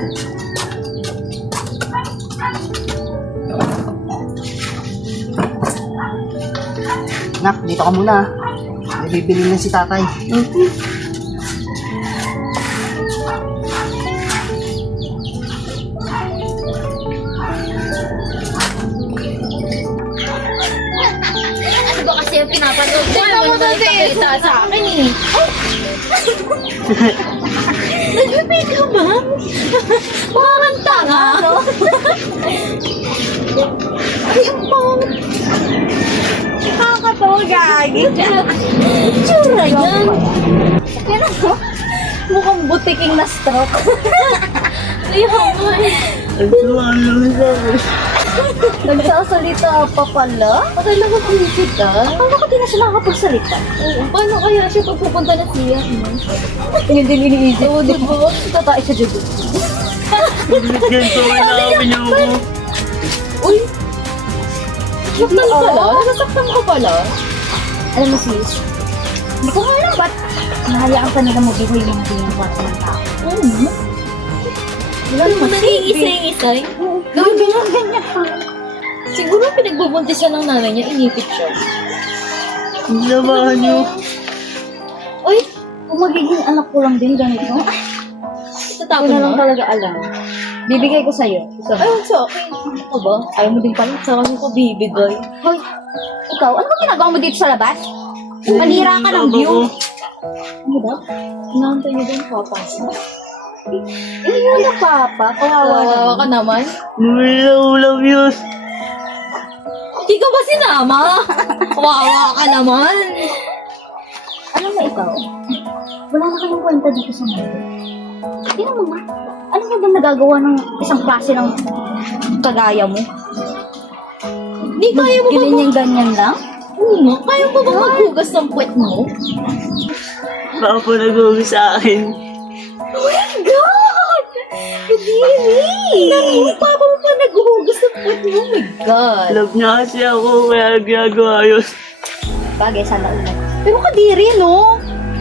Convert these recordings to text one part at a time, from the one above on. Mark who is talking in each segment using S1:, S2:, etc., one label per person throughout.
S1: Nak, dito ka muna. May bibili na si tatay.
S2: Ano ba kasi yung pinapanood ko? Ano mo nakikita sa akin eh. Nag-repeat ka ba? Parang tanga. Ay, ang pangit.
S3: Nakakatawa, gagi.
S2: Tsura yan.
S3: Kaya mo, mukhang butiking na stroke.
S2: Ay, hamay.
S3: Nagsasalita pa pala?
S2: Akala ko creepy ka.
S3: Akala ko di na siya makapagsalita.
S2: Oo, paano kaya siya pag pupunta na siya?
S3: Yun din iniisip.
S2: Oo, di ba?
S3: Tatae siya dito.
S1: Ganito kailangan niyo ako.
S2: Uy! Saktan ka pala? Nasasaktan ka pala?
S3: Alam mo sis, hindi ko nga alam ba't nahayaan ka nila mabigoy yung tingin para ng tao.
S2: Oo.
S3: Wala
S2: Ano mo
S3: naman
S2: nag-iisay-isay?
S3: Gawin ganyan pa.
S2: Siguro pinagbubuntis siya ng nanay niya, inipit siya.
S1: Samahan niyo.
S3: Uy, kung magiging anak ko lang din ganito, hindi
S2: Itatapon
S3: ko na lang
S2: mo?
S3: talaga alam. Bibigay ko sa'yo. Gusto
S2: Ay,
S3: mo?
S2: huwag sa akin. Ano ka ba?
S3: Ayaw mo din pala.
S2: Sa akin ko bibigay.
S3: Hoy, ikaw, ano ba ginagawa mo dito sa labas? Manira ka ng view. Ano ba?
S2: Inaantay niyo ba ang papasok?
S3: Yun na, Papa.
S2: Kawawa ka naman.
S1: Ulam yun.
S2: Hindi ka ba sinama? Kawawa ka naman.
S3: Alam mo ikaw, wala na kayong kwenta dito sa mundo. Tingnan mo nga, ano ka ba nagagawa ng isang klase ng kagaya mo?
S2: Hindi kaya mo ba
S3: Ganyan lang?
S2: Oo nga, kaya mo ba maghugas ng puwet mo?
S1: Papa nag-uwi sa akin.
S2: Oh my God! Kadiri! Papa mo pa naghuhugas ng puwet mo? Oh my God!
S1: Love niya kasi ako, kaya ginagawa yun.
S3: Bagay, sana ulit. Pero kadiri, no?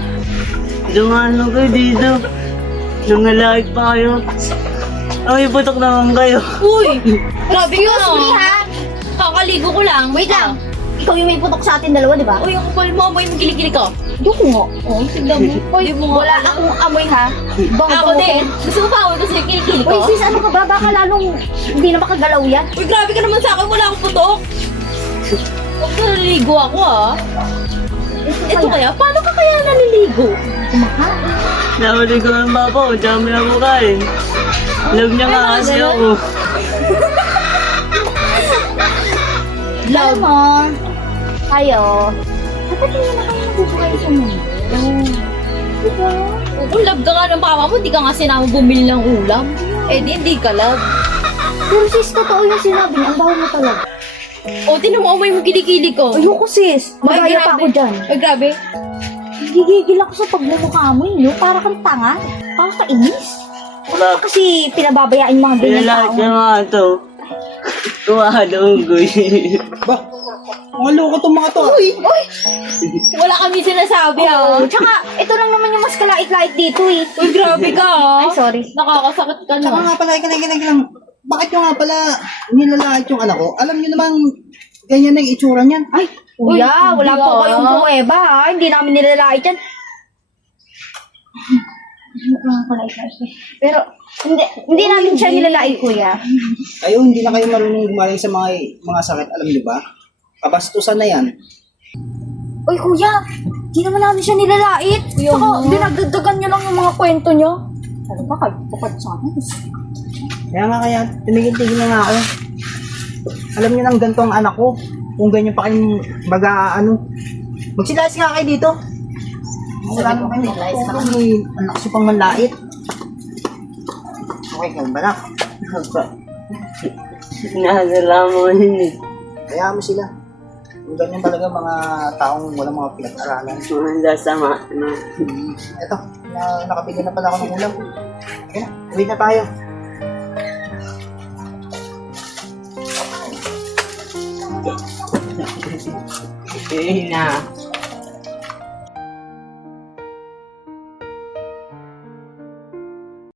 S1: Dumano ko dito. Nangalakit pa kayo. Ay, putok naman kayo.
S2: Uy! Grabe ka
S3: Excuse me, ha?
S2: Kakaligo ko lang.
S3: Wait lang. Ikaw yung may putok sa atin dalawa, di ba?
S2: Uy, ang kapal mo. Amoy mo kilikili ka.
S3: Yoko nga.
S2: Oh, tignan mo.
S3: Hoy, wala akong amoy, ha?
S2: Ako
S3: Bango-bango
S2: din.
S3: ko.
S2: Gusto mo pa ako kasi kilikili
S3: Uy,
S2: ko?
S3: sis, ano ka ba? Baka lalong hindi na makagalaw yan.
S2: Uy, grabe ka naman sa akin. Wala akong putok. Huwag ka naliligo ako, ah. Ito kaya, paano ka kaya naliligo?
S1: Namali ko ng papa ko, dami na ko kain. Love niya nga kasi ako.
S3: Alam mo, kayo, dapat hindi na kayo nabubuhay sa mundo. Diba?
S2: Kung love ka nga ng papa mo, di ka nga sinama bumili ng ulam. Eh di, hindi ka love.
S3: Pero sis, totoo yung sinabi niya. Ang baho mo talaga.
S2: O, tinan mo, amoy mo kilikili ko.
S3: Ayoko sis. Magaya pa ako dyan.
S2: Ay, grabe.
S3: Gigigil ako sa pagmumukha mo yun. Para kang tanga. Kakainis.
S1: Wala.
S3: Kasi pinababayaan yung mga ganyan
S1: Pinalakit
S3: tao.
S1: niya nga ito. Tumahalonggoy.
S4: Ba? Mga loko itong mga to.
S3: Uy!
S2: Wala kami sinasabi, ah.
S3: Oh, tsaka, ito lang naman yung mas kalait-lait dito eh.
S2: Uy, grabe ka, ah.
S3: Ay, sorry.
S2: Nakakasakit ka
S4: Tsaka
S2: na.
S4: nga pala, lang. Bakit nyo nga pala nilalait yung anak ko? Alam nyo namang ganyan na yung itsura niyan.
S3: Ay, kuya,
S2: Uy,
S3: wala
S2: hindi
S3: po
S2: ah.
S3: kayong pruweba ha. Hindi namin nilalait yan. Pero, hindi namin siya nilalait, kuya.
S4: Kayo, hindi na kayo marunong gumaling sa mga sakit. Alam nyo ba? Kabastusan na yan.
S3: Uy, kuya, hindi naman namin siya nilalait.
S2: Kuya,
S3: Saka,
S2: nga.
S3: dinagdagan niyo lang yung mga kwento niyo. Ano ba kayo? Kapag sa akin.
S4: Kaya, tumigil-tigil na nga ako. Alam nyo nang ganito ang anak ko. Kung ganyan pa kayong magsilayas nga kayo dito. Wala naman kayo. May anak siya pang manlait. Okay, kalma na.
S1: Sinasala mo yun eh.
S4: Kaya mo sila. Kung ganyan talaga mga taong walang mga pinag-aralan.
S1: Mga sama.
S4: Eto, nakabili na pala ako ng ulam. Okay na, uwi na tayo.
S1: Eh na.